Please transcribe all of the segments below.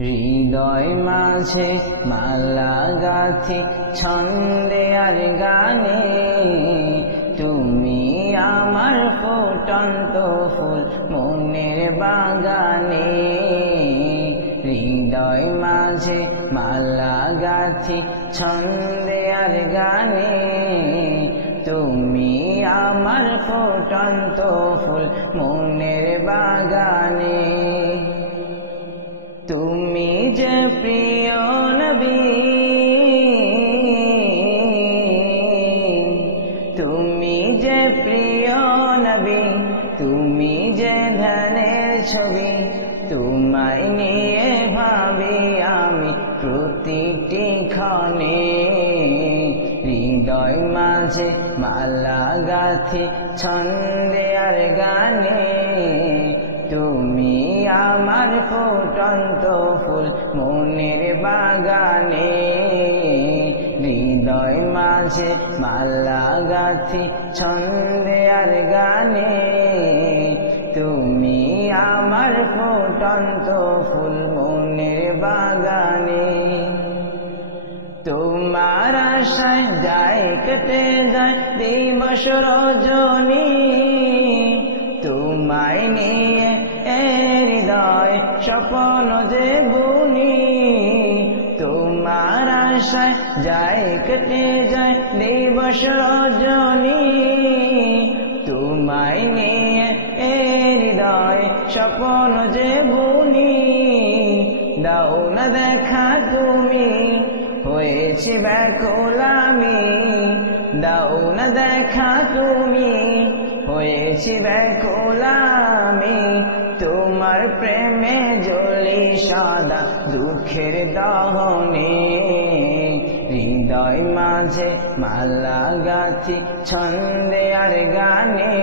হৃদয় মাঝে মালা গাথি ছন্দে আর গানে, তুমি আমার ফুটন্ত ফুল মনের বাগানে। হৃদয় মাঝে মালা গাথি ছন্দে আর গানে, তুমি আমার ফুটন্ত ফুল মনের বাগানে। তুমি যে প্রিয় নবী, তুমি যে প্রিয় নবী, তুমি যে ধ্যানের ছবি, তোমায় নিয়ে ভাবি আমি প্রতিটি ক্ষণে। হৃদয় মাঝে মালা গাথি ছন্দে আর গানে, তুমি আমার ফুটন্ত ফুল মনের বাগানে। হৃদয় মাঝে মালা গাথি ছন্দে আর গানে, তুমি আমার ফুটন্ত ফুল মনের বাগানে। তোমার আশায় যায় কেটে যায় দিবস রজনী, তোমায় নিয়ে হৃদয় স্বপ্ন যে বুনি। তোমার আশায় যায় কেটে যায় দিবস রজনী, তোমায় নিয়ে হৃদয় স্বপ্ন যে বুনি। দাও না দেখা তুমি, হয়েছি ব্যাকুল আমি, দাও না দেখা তুমি, হয়েছি ব্যাকুল আমি। তোমার প্রেমে জ্বলি সদা দুঃখের দহনে। হৃদয় মাঝে মালা গাথি ছন্দে আর গানে,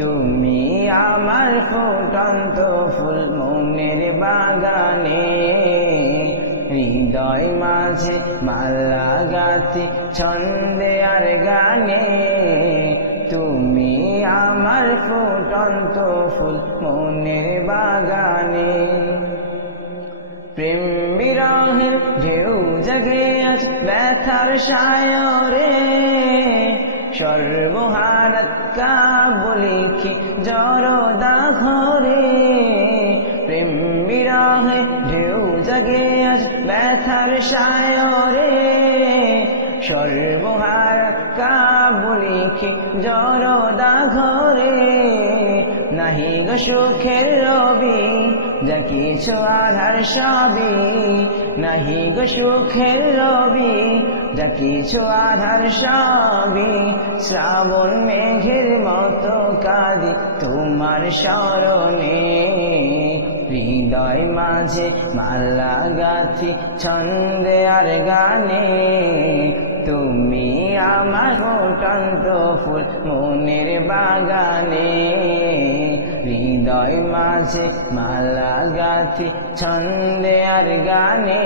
তুমি আমার ফুটন্ত ফুল মনের বাগানে। হৃদয় মাঝে মালা গাথি ছন্দে আর গানে, তুমি আমার ফুটন্ত ফুল মনের বাগানে। প্রেম বিরহের ঢেউ জাগে আজ ব্যথার সায়রে, সর্বহারাত কাবলিখি জড়দা ঘরে। প্রেম বিরহে ঢেউ জাগে আজ ব্যথার সায়রে, সর্বহারাত কাবলিখি জড়দা ঘরে। নাহি গো সুখের রবি, যা কিছু আধার সবই, নাহি গো সুখের রবি, যা কিছু আধার সবই। শ্রাবণ মেঘের মতো কাঁদি তোমার স্মরণে। হৃদয় মাঝে মালা গাথি ছন্দে আর গানে, তুমি আমার ফুটন্ত ফুল মনের বাগানে। হৃদয় মাঝে মালা গাথি ছন্দে আর গানে,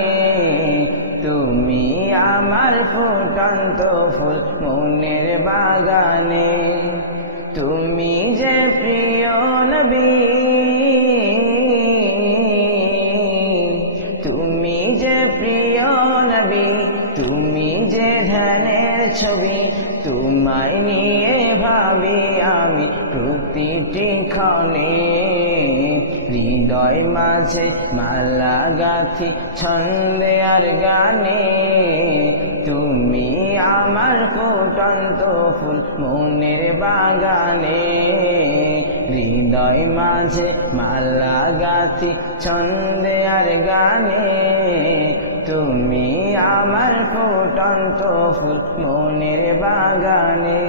তুমি আমার ফুটন্ত ফুল মনের বাগানে। তুমি যে প্রিয় নবী, তুমি যে প্রিয় নবী, তুমি যে ধ্যানের ছবি, তোমায় নিয়ে ভাবি আমি প্রতিটি ক্ষণে। হৃদয় মাঝে মালা গাথি ছন্দে আর গানে, তুমি আমার ফুটন্ত ফুল মনের বাগানে। হৃদয় মাঝে মালা গাথি ছন্দে আর গানে, তুমি আমার ফুটন্ত ফুল মনের বাগানে।